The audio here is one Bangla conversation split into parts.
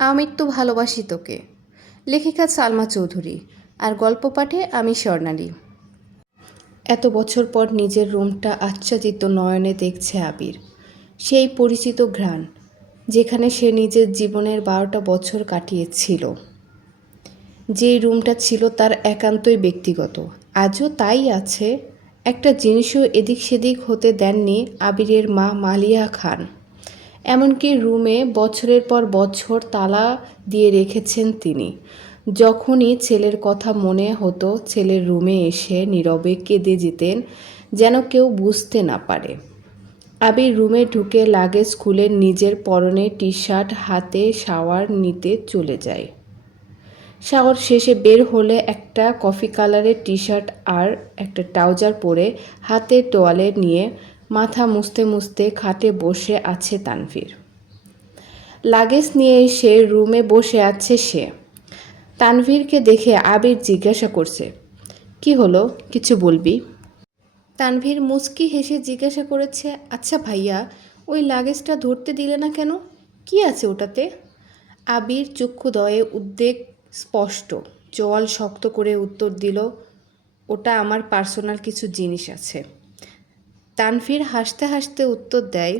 আমৃত্যু ভালোবাসি তোকে। লেখিকা সালমা চৌধুরী। আর গল্প পাঠে আমি স্বর্ণালী। এত বছর পর নিজের রুমটা আচ্ছাদিত নয়নে দেখছে আবির। সেই পরিচিত ঘ্রাণ, যেখানে সে নিজের জীবনের 12টা বছর কাটিয়েছিল। যেই রুমটা ছিল তার একান্তই ব্যক্তিগত, আজও তাই আছে। একটা জিনিসও এদিক সেদিক হতে দেননি আবিরের মা মালিয়া খান। এমনকি রুমে বছরের পর বছর তালা দিয়ে রেখেছেন তিনি। যখনই ছেলের কথা মনে হতো ছেলের রুমে এসে নীরবে কেঁদে যেতেন, যেন কেউ বুঝতে না পারে। আবির রুমে ঢুকে লাগেজ খুলে নিজের পরনে টি শার্ট হাতে শাওয়ার নিতে চলে যায়। শাওয়ার শেষে বের হলে একটা কফি কালারের টি শার্ট আর একটা ট্রাউজার পরে হাতে তোয়ালে নিয়ে মাথা মুছতে মুছতে খাটে বসে আছে তানভীর। লাগেজ নিয়ে এসে রুমে বসে আছে সে। তানভীরকে দেখে আবির জিজ্ঞাসা করছে, কি হলো, কিছু বলবি? তানভীর মুচকি হেসে জিজ্ঞাসা করেছে, আচ্ছা ভাইয়া, ওই লাগেজটা ধরতে দিলে না কেন? কি আছে ওটাতে? আবির চক্ষুদয়ে উদ্বেগ স্পষ্ট, চোয়াল শক্ত করে উত্তর দিল, ওটা আমার পার্সোনাল কিছু জিনিস আছে। তানভীর হাসতে হাসতে উত্তর দেয়,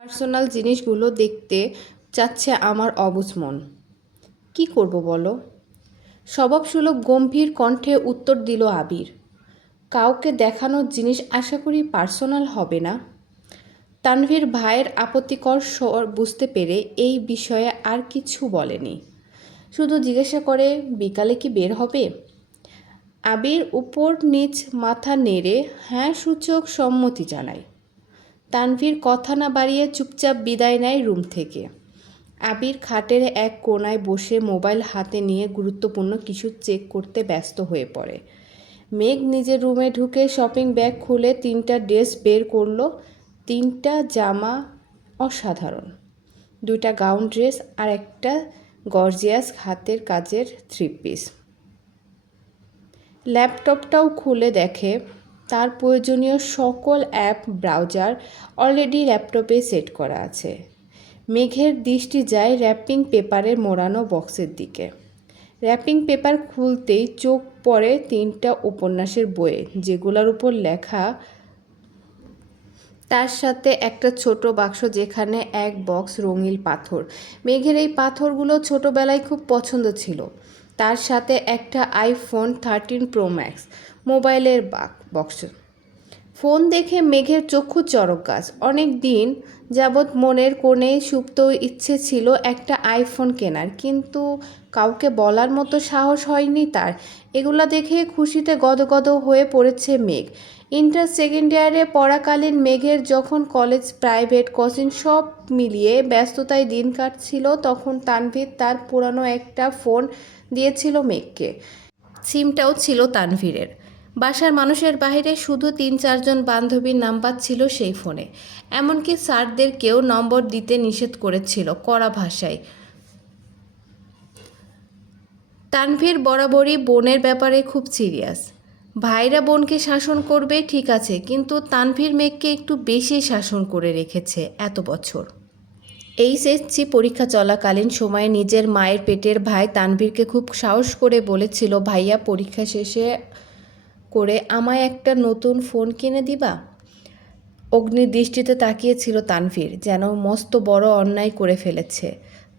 পার্সোনাল জিনিসগুলো দেখতে চাচ্ছে আমার অবুঝ মন। কী করব বলো? স্বভাবসুলভ গম্ভীর কণ্ঠে উত্তর দিল আবির, কাউকে দেখানোর জিনিস আশা করি পার্সোনাল হবে না। তানভীর ভাইয়ের আপত্তিকর স্বর বুঝতে পেরে এই বিষয়ে আর কিছু বলেনি, শুধু জিজ্ঞাসা করে, বিকালে কি বের হবে? আবির উপর নিচ মাথা নেড়ে হ্যাঁ সূচক সম্মতি জানায়। তানভীর কথা না বাড়িয়ে চুপচাপ বিদায় নেয় রুম থেকে। আবির খাটের এক কোণায় বসে মোবাইল হাতে নিয়ে গুরুত্বপূর্ণ কিছু চেক করতে ব্যস্ত হয়ে পড়ে। মেঘ নিজের রুমে ঢুকে শপিং ব্যাগ খুলে 3টা ড্রেস বের করলো। 3টা জামা অসাধারণ, 2টা গাউন ড্রেস আর একটা গর্জিয়াস হাতের কাজের 3 পিস। ল্যাপটপটাও খুলে দেখে তার প্রয়োজনীয় সকল অ্যাপ ব্রাউজার অলরেডি ল্যাপটপে সেট করা আছে। মেঘের দৃষ্টি যায় র্যাপিং পেপারের মোড়ানো বক্সের দিকে। র্যাপিং পেপার খুলতেই চোখ পড়ে 3টা উপন্যাসের বইয়ে, যেগুলোর উপর লেখা, তার সাথে একটা ছোট বাক্স যেখানে এক বক্স রঙিন পাথর। মেঘের এই পাথরগুলো ছোটোবেলায় খুব পছন্দ ছিল। তার সাথে একটা আইফোন 13 প্রো ম্যাক্স মোবাইলের বক্স। ফোন দেখে মেঘের চক্ষু চড়ক গাছ। অনেক দিন যাবৎ মনের কোণে সুপ্ত ইচ্ছে ছিল একটা আইফোন কেনার, কিন্তু কাউকে বলার মতো সাহস হয়নি তার। এগুলা দেখে খুশিতে গদগদ হয়ে পড়েছে মেঘ। ইন্টার সেকেন্ড ইয়ারে পড়াকালীন মেঘের যখন কলেজ, প্রাইভেট, কোচিং সব মিলিয়ে ব্যস্ততায় দিন কাটছিল, তখন তানভীর তার পুরানো একটা ফোন দিয়েছিল মেঘকে। সিমটাও ছিল তানভীরের। বাসার মানুষের বাইরে শুধু 3-4 জন বান্ধবীর নাম্বার ছিল সেই ফোনে। এমনকি স্যারদেরকেও নম্বর দিতে নিষেধ করেছিল কড়া ভাষায়। তানভীর বরাবরই বোনের ব্যাপারে খুব সিরিয়াস। ভাইরা বোনকে শাসন করবে ঠিক আছে, কিন্তু তানভীর মেঘকে একটু বেশি শাসন করে রেখেছে এত বছর। এইচএসসি পরীক্ষা চলাকালীন সময়ে নিজের মায়ের পেটের ভাই তানভীরকে খুব সাহস করে বলেছিল, ভাইয়া পরীক্ষা শেষে করে আমায় একটা নতুন ফোন কিনে দিবা? অগ্নিদৃষ্টিতে তাকিয়েছিল তানভীর, যেন মস্ত বড় অন্যায় করে ফেলেছে।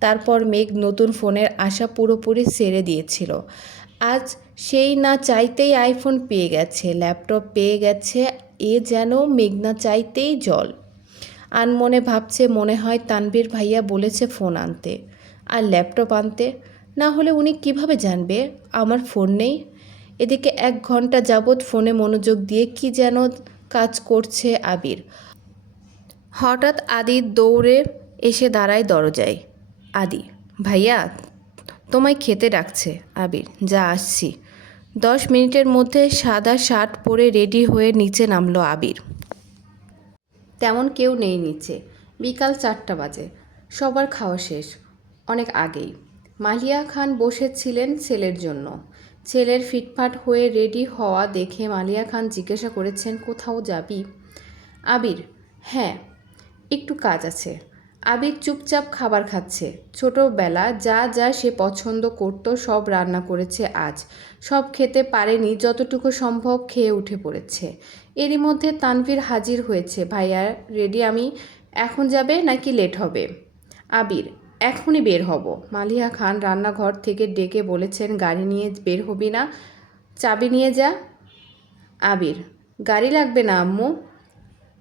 তারপর মেঘ নতুন ফোনের আশা পুরোপুরি ছেড়ে দিয়েছিল। আজ সেই না চাইতেই আইফোন পেয়ে গেছে, ল্যাপটপ পেয়ে গেছে, এ যেন মেঘ না চাইতেই জল। আনমনে ভাবছে, মনে হয় তানভীর ভাইয়া বলেছে ফোন আনতে আর ল্যাপটপ আনতে, না হলে উনি কিভাবে জানবে আমার ফোন নেই। এদিকে 1 ঘন্টা যাবৎ ফোনে মনোযোগ দিয়ে কি যেন কাজ করছে আবির। হঠাৎ আদি দৌড়ে এসে দাঁড়ায় দরজায়। আদি, ভাইয়া তোমায় খেতে ডাকছে। আবির, যা আসছি। 10 মিনিটের মধ্যে সাদা শার্ট পরে রেডি হয়ে নিচে নামলো আবির। তেমন কেউ নেই নিচে। বিকাল 4টা বাজে। সবার খাওয়া শেষ অনেক আগেই। মালিয়া খান বসেছিলেন ছেলের জন্য। ছেলের ফিটফাট হয়ে রেডি হওয়া দেখে মালিয়া খান জিজ্ঞাসা করেছেন, কোথাও যাবি? আবির, হ্যাঁ একটু কাজ আছে। আবির চুপচাপ খাবার খাচ্ছে। ছোটবেলা যা যা সে পছন্দ করত সব রান্না করেছে আজ। সব খেতে পারেনি, যতটুকু সম্ভব খেয়ে উঠে পড়েছে। এরই মধ্যে তানভীর হাজির হয়েছে। ভাইয়া রেডি, আমি এখন যাবে নাকি লেট হবে? আবির, এখনই বের হব। মালিহা খান রান্নাঘর থেকে ডেকে বলেছেন, গাড়ি নিয়ে বের হবি না, চাবি নিয়ে যা। আবির, গাড়ি লাগবে না আম্মু।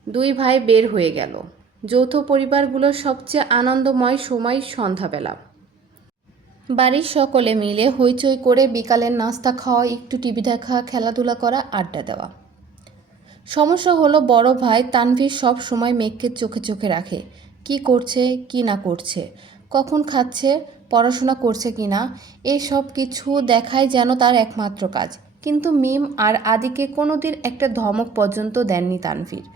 দুই ভাই বের হয়ে গেল। যৌথ পরিবারগুলোর সবচেয়ে আনন্দময় সময় সন্ধ্যাবেলা। বাড়ির সকলে মিলে হইচই করে বিকালের নাস্তা খাওয়া, একটু টিভি দেখা, খেলাধুলা করা, আড্ডা দেওয়া। সমস্যা হলো বড় ভাই তানভীর সব সময় মেঘকে চোখে চোখে রাখে। কি করছে কি না করছে, কখন খাচ্ছে, পড়াশোনা করছে কি না, এই সব কিছু দেখাই যেন তার একমাত্র কাজ। কিন্তু মিম আর আদিকে কোনোদিন একটা ধমক পর্যন্ত দেননি তানভীর।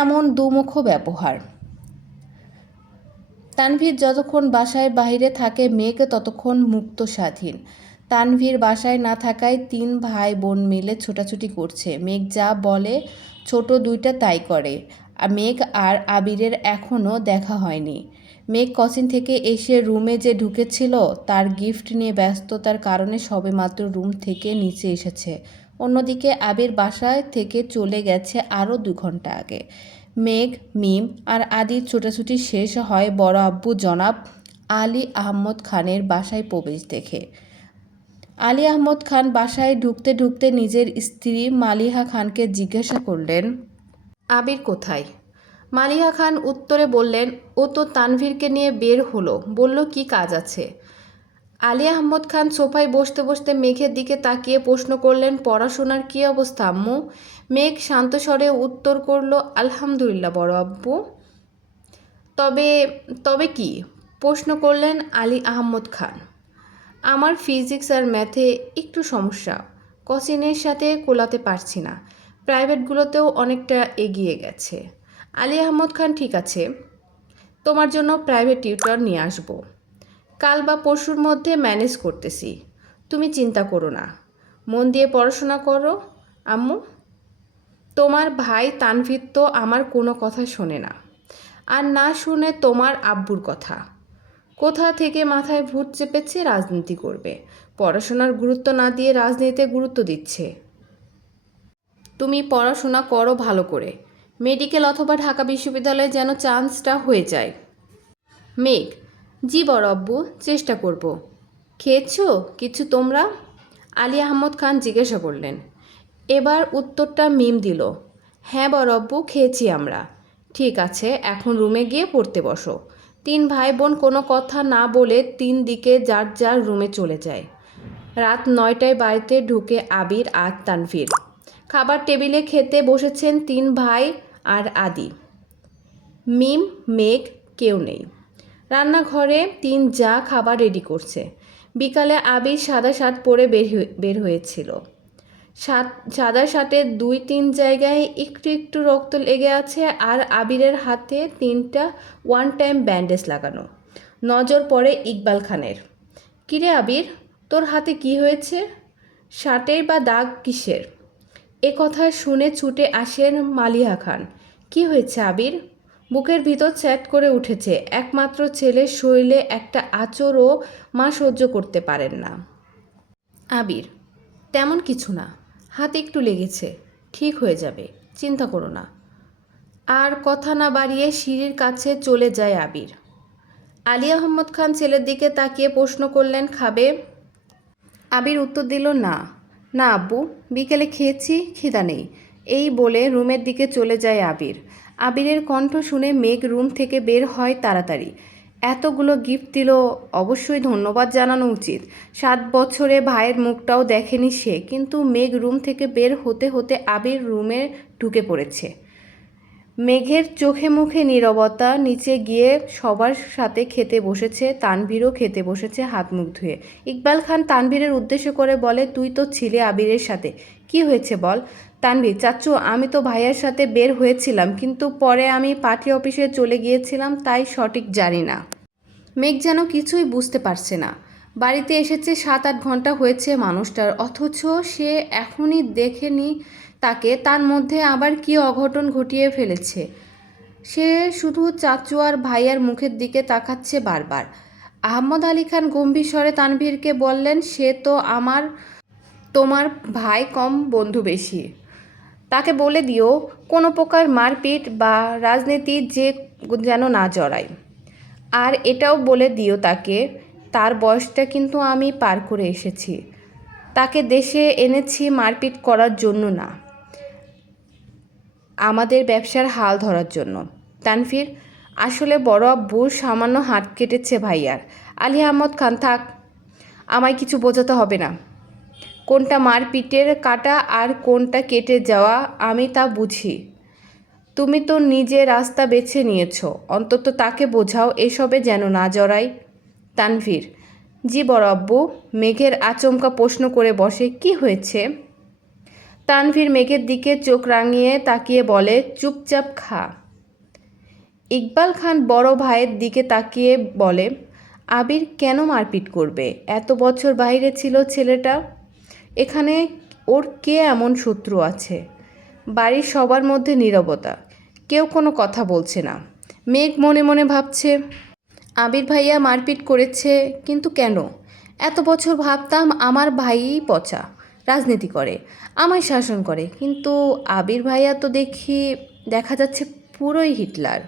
এমন দুমুখ ব্যবহার। তানভীর যতক্ষণ বাসায় বাইরে থাকে, মেঘ ততক্ষণ মুক্ত স্বাধীন। তানভীর বাসায় না থাকায় তিন ভাই বোন মিলে ছোটাছুটি করছে। মেঘ যা বলে ছোট দুইটা তাই করে। মেঘ আর আবিরের এখনও দেখা হয়নি। মেঘ কচিন থেকে এসে রুমে যে ঢুকেছিল, তার গিফট নিয়ে ব্যস্ততার কারণে সবেমাত্র রুম থেকে নিচে এসেছে। অন্যদিকে আবির বাসায় থেকে চলে গেছে আরও 2 ঘন্টা আগে। মেঘ, মিম আর আদির ছোটাছুটি শেষ হয় বড় আব্বু জনাব আলী আহমদ খানের বাসায় প্রবেশ দেখে। আলী আহমদ খান বাসায় ঢুকতে ঢুকতে নিজের স্ত্রী মালিহা খানকে জিজ্ঞাসা করলেন, আবির কোথায়? মালিহা খান উত্তরে বললেন, ও তো তানভীরকে নিয়ে বের হলো, বলল কি কাজ আছে। আলী আহমদ খান সোফায় বসতে বসতে মেঘের দিকে তাকিয়ে প্রশ্ন করলেন, পড়াশোনার কী অবস্থা আম্মু? মেঘ শান্ত স্বরে উত্তর করল, আলহামদুলিল্লাহ বড় আব্বু। তবে তবে কি? প্রশ্ন করলেন আলী আহমদ খান। আমার ফিজিক্স আর ম্যাথে একটু সমস্যা, কোচিনের সাথে কোলাতে পারছি না। প্রাইভেটগুলোতেও অনেকটা এগিয়ে গেছে। আলী আহমদ খান, ঠিক আছে, তোমার জন্য প্রাইভেট টিউটর নিয়ে আসবো। কাল বা পরশুর মধ্যে ম্যানেজ করতেছি, তুমি চিন্তা করো না। মন দিয়ে পড়াশোনা করো আম্মু। তোমার ভাই তানভীর তো আমার কোনো কথা শোনে না, আর না শুনে তোমার আব্বুর কথা। কোথা থেকে মাথায় ভূত চেপেছে রাজনীতি করবে, পড়াশোনার গুরুত্ব না দিয়ে রাজনীতিতে গুরুত্ব দিচ্ছে। তুমি পড়াশোনা করো ভালো করে, মেডিকেল অথবা ঢাকা বিশ্ববিদ্যালয়ে যেন চান্সটা হয়ে যায়। মেঘ, জি বড় আব্বু, চেষ্টা করব। খেয়েছো কিছু তোমরা? আলী আহমদ খান জিজ্ঞাসা করলেন। এবার উত্তরটা মিম দিল, হ্যাঁ বড় আব্বু, খেয়েছি আমরা। ঠিক আছে, এখন রুমে গিয়ে পড়তে বসো। 3 ভাই বোন কোনো কথা না বলে 3 দিকে যার যার রুমে চলে যায়। রাত 9টায় বাড়িতে ঢুকে আবির আর তানভীর। খাবার টেবিলে খেতে বসেছেন 3 ভাই আর আদি। মিম, মেঘ কেউ নেই। রান্নাঘরে 3 যা খাবার রেডি করছে। বিকালে আবির সাদা শার্ট পরে বের হয়েছিল। সাদা শার্টের 2-3 জায়গায় একটু একটু রক্ত লেগে আছে, আর আবিরের হাতে 3টা 1 টাইম ব্যান্ডেজ লাগানো। নজর পড়ে ইকবাল খানের। কিরে আবির, তোর হাতে কি হয়েছে? শার্টের বা দাগ কিসের? এ কথা শুনে ছুটে আসেন মালিহা খান। কি হয়েছে আবির? বুকের ভিতর চ্যাট করে উঠেছে। একমাত্র ছেলের শরীরে একটা আঁচড়ও মা সহ্য করতে পারেন না। আবির, তেমন কিছু না, হাতে একটু লেগেছে, ঠিক হয়ে যাবে, চিন্তা করো না। আর কথা না বাড়িয়ে সিঁড়ির কাছে চলে যায় আবির। আলী আহমদ খান ছেলের দিকে তাকিয়ে প্রশ্ন করলেন, খাবে? আবির উত্তর দিল, না না আব্বু, বিকেলে খেয়েছি, খিদা নেই। এই বলে রুমের দিকে চলে যায় আবির। আবিরের কণ্ঠ শুনে মেঘ রুম থেকে বের হয় তাড়াতাড়ি। এতগুলো গিফট দিল, অবশ্যই ধন্যবাদ জানানো উচিত। 7 বছরে ভাইয়ের মুখটাও দেখেনি সে। কিন্তু মেঘ রুম থেকে বের হতে হতে আবির রুমে ঢুকে পড়েছে। মেঘের চোখে মুখে নীরবতা। নিচে গিয়ে সবার সাথে খেতে বসেছে। তানভীরও খেতে বসেছে হাত মুখ ধুয়ে। ইকবাল খান তানভীরের উদ্দেশ্য করে বলে, তুই তো ছিলে আবিরের সাথে, কি হয়েছে বল? তানভীর, চাচ্চু আমি তো ভাইয়ার সাথে বের হয়েছিলাম, কিন্তু পরে আমি পার্টি অফিসে চলে গিয়েছিলাম, তাই সঠিক জানি না। মেঘ যেন কিছুই বুঝতে পারছে না। বাড়িতে এসেছে 7-8 ঘন্টা হয়েছে মানুষটার, অথচ সে এখনই দেখেনি তাকে। তার মধ্যে আবার কি অঘটন ঘটিয়ে ফেলেছে। সে শুধু চাচু আর ভাইয়ার মুখের দিকে তাকাচ্ছে বারবার। আহমদ আলী খান গম্ভীর স্বরে তানভীরকে বললেন, সে তো তোমার ভাই কম বন্ধু বেশি। তাকে বলে দিও কোনো প্রকার মারপিট বা রাজনীতি যেন না জড়ায়। আর এটাও বলে দিও তাকে, তার বয়সটা কিন্তু আমি পার করে এসেছি। তাকে দেশে এনেছি মারপিট করার জন্য না, আমাদের ব্যবসার হাল ধরার জন্য। তানভীর, আসলে বড় আব্বুর সামান্য হাত কেটেছে ভাইয়ার। আলী আহমদ খান, থাক, আমায় কিছু বোঝাতে হবে না। কোনটা মারপিটের কাটা আর কোনটা কেটে যাওয়া আমি তা বুঝি। তুমি তো নিজে রাস্তা বেছে নিয়েছো, অন্তত তাকে বোঝাও এসবে যেন না জড়ায়। তানভীর, জি বড় আব্বু। মেঘের আচমকা প্রশ্ন করে বসে, কি হয়েছে? তানভীর মেঘের দিকে চোখ রাঙিয়ে তাকিয়ে বলে, চুপচাপ খা। ইকবাল খান বড় ভাইয়ের দিকে তাকিয়ে বলে, আবির কেন মারপিট করবে? এত বছর বাইরে ছিল ছেলেটা, এখানে ওর কে এমন শত্রু আছে? বাড়ির সবার মধ্যে নীরবতা, কেউ কোনো কথা বলছে না। মেঘ মনে মনে ভাবছে, আবির ভাইয়া মারপিট করেছে, কিন্তু কেন? এত বছর ভাবতাম আমার ভাইই পচা, রাজনীতি করে, আমায় শাসন করে, কিন্তু আবির ভাইয়া তো দেখা যাচ্ছে পুরোই হিটলার।